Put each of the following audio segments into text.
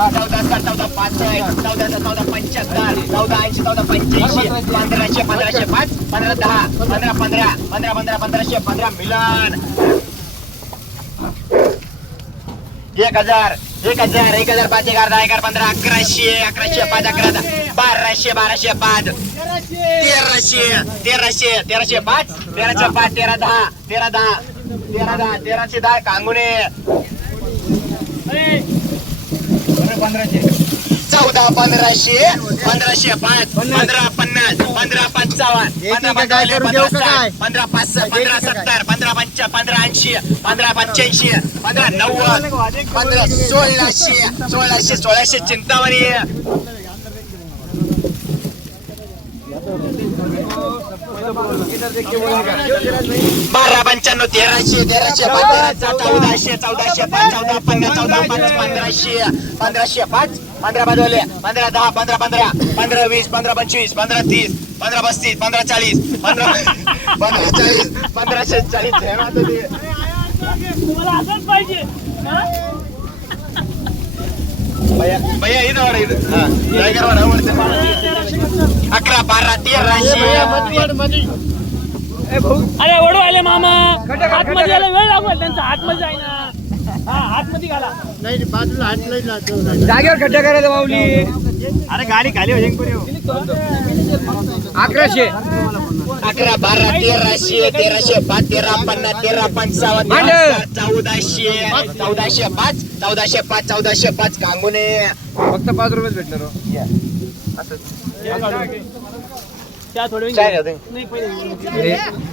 चौदा चौदा पाच चौदा चौदा पंच्याहत्तर चौदा ऐंशी चौदा पंच्याऐंशी पंधराशे पंधराशे पाच पंधरा दहा पंधरा पंधरा पंधरा पंधरा पंधराशे पंधरा मिलन. एक हजार एक हजार एक हजार पाच एगार दहा हजार पंधरा अकराशे अकराशे पाच अकरा दहा बाराशे बाराशे पाच तेराशे तेराशे तेराशे पाच तेराशे पाच तेरा दहा तेरा दहा तेरा दहा तेराशे दहा कांगुणे. चौदा पंधराशे. पंधराशे पाच. पंधरा पन्नास. पंधरा पंचावन्न. पंधरा पंचावन्न पंधरा पाच पंधरा सत्तर. पंधरा पंचा पंधरा ऐंशी. पंधरा पंच्याऐंशी. पंधरा नव्वद. पंधरा सोळाशे. सोळाशे सोळाशे चिंतामणी. बारा पंच्याण्णव तेराशे तेराशे पंधरा चौदाशे चौदाशे पाच चौदा पंधरा चौदा पाच पंधराशे पंधराशे पाच. पंधरा बदवले पंधरा दहा पंधरा पंधरा. पंधरा वीस पंधरा पंचवीस पंधरा तीस पंधरा पस्तीस पंधरा चाळीस पंधरा पंधरा चाळीस पंधराशे चाळीस पाहिजे भैया भैया इथं वाढा इथं. हा अकरा बारा तेराशे अरे वडू आले मामा. आतमध्ये यायला वेळ लागेल त्यांचा आतमध्ये आहे ना. हा आतमध्ये घाला. जागेवर खड्डा करायला माऊली. अरे गाडी खाली हो अकराशे. अकरा बारा तेराशे तेराशे पाच तेरा पन्नास तेरा पंचावन्न. चौदाशे चौदाशे पाच चौदाशे पाच चौदाशे पाच कांगुने. फक्त पाच रुपयेच भेटणार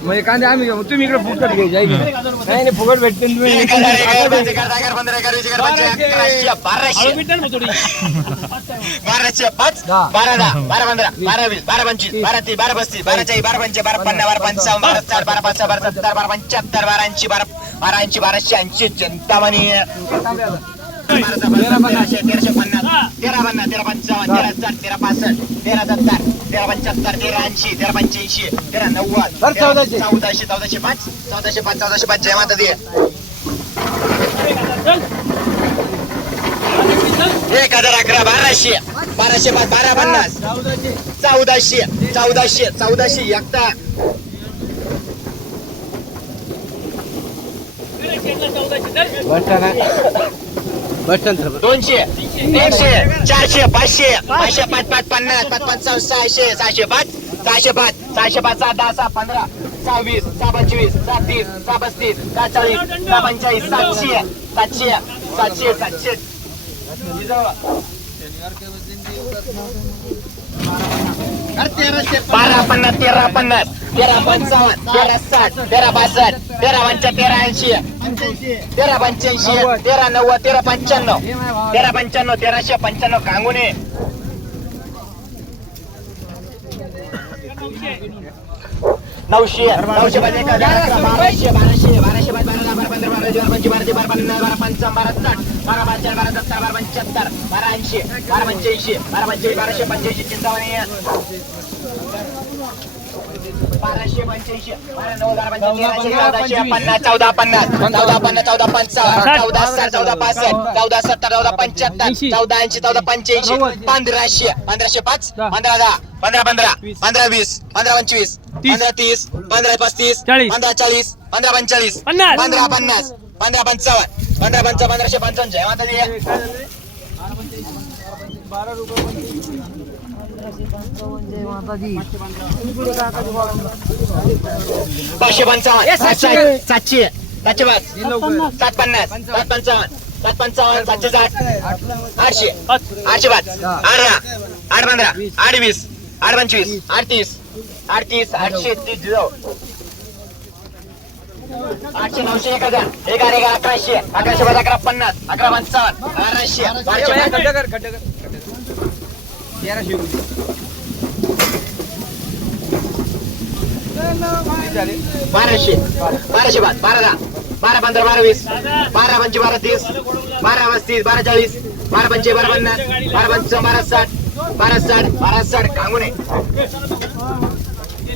म्हणजे कांदे आम्ही घेऊ तुम्ही इकडे फुकट घ्यायचे आहे की? नाही नाही फुकट भेटते तुम्ही बाराशे ना बाराशे पाच बारा दहा बारा पंधरा बारा वीस बारा पंचवीस बारा तीस बारा पस्तीस बारा चाळीस बारा पंचे बारा पन्नास बारा पंचावन्न बारा साठ बारा पाच बारा सत्तर बारा पंच्याहत्तर बारा ऐंशी बारा बारा ऐंशी बाराशे ऐंशी जनता बारा सहा, बारा तेराशे पन्नास तेरा पन्नास तेरा पंचावन्न तेरा साठ तेरा पासष्ट तेरा सत्तर तेरा पंच्याहत्तर तेरा ऐंशी तेरा पंच्याऐंशी तेरा नव्वद बरं, चौदाशे. चौदाशे चौदाशे पाच चौदाशे पाच चौदाशे पाच जय माता दे एक हजार अकरा बाराशे बाराशे पाच बारा पन्नास चौदाशे चौदाशे चौदाशे एकता चौदाशे दोनशे तीनशे चारशे पाचशे पाचशे पाच पाच पन्नास पाच पाच सहाशे सहाशे पाच सहाशे पाच सहाशे पाच सहा दहा सहा पंधरा सहा वीस सहा पंचवीस सहा तीस सहा पस्तीस सहा चाळीस सहा पंचाळीस सातशे सातशे सातशे सातशे. बारा पन्नास तेरा पन्नास. तेरा पंचावन्न तेरा साठ तेरा बासष्ट तेरा पंचा तेरा ऐंशी. तेरा पंच्याऐंशी तेरा नव्वद तेरा पंच्याण्णव. तेरा पंच्याण्णव तेराशे पंच्याण्णव कांगुने नऊशे नऊशे बाराशे बाराशे बाराशे. बारा बारा पंधरा बारा बारा बारा पन्नास बारा पंचावन्न बारा साठ बारा पाच बारा सत्तर बारा पंच्याहत्तर बारा ऐंशी बारा पंच्याऐंशी बारा पंचवीस बाराशे पंच्याऐंशी चिंतामणी बाराशे पंच्याऐंशी बारा नऊ बारा पंच्याऐंशी चौदाशे पन्नास चौदा पन्नास चौदा पन्नास चौदा पंचावन्न चौदा साठ चौदा पासष्ट चौदा सत्तर चौदा पंच्याहत्तर चौदा ऐंशी चौदा पंच्याऐंशी पंधराशे पंधराशे पाच पंधरा दहा पंधरा पंधरा पंधरा वीस पंधरा पंचवीस पंधरा तीस पंधरा पस्तीस चाळीस. पंधरा चाळीस पंधरा पंचेचाळीस पन्नास. पंधरा पन्नास पंधरा पंचावन्न पंधरा पंचा पंधराशे पंचावन्न. जय माता दी पाचशे पंचावन्न. सातशे. सातशे सातशे. पाच. सात पन्नास. सात पंचावन्न. सात पंचावन्न सातशे साठ. आठशे. आठशे पाच. आठ दहा आठ पंधरा. आठ वीस. आठ पंचवीस. आठ तीस. आठ तीस आठशे तीस आठशे नऊशे एक हजार एक हजार एक अकराशे. अकराशे पाच अकरा पन्नास. अकरा पंचावन्न. बाराशे. बाराशे. तेराशे बाराशे. बाराशे पाच बारा दहा. बारा पंधरा बारा वीस. बारा पंचे बारा तीस. बारा पस्तीस बारा चाळीस. बारा पंचे बारा पन्नास. बारा पंच बारा साठ. बारा साठ बारा साठ. कांगू नये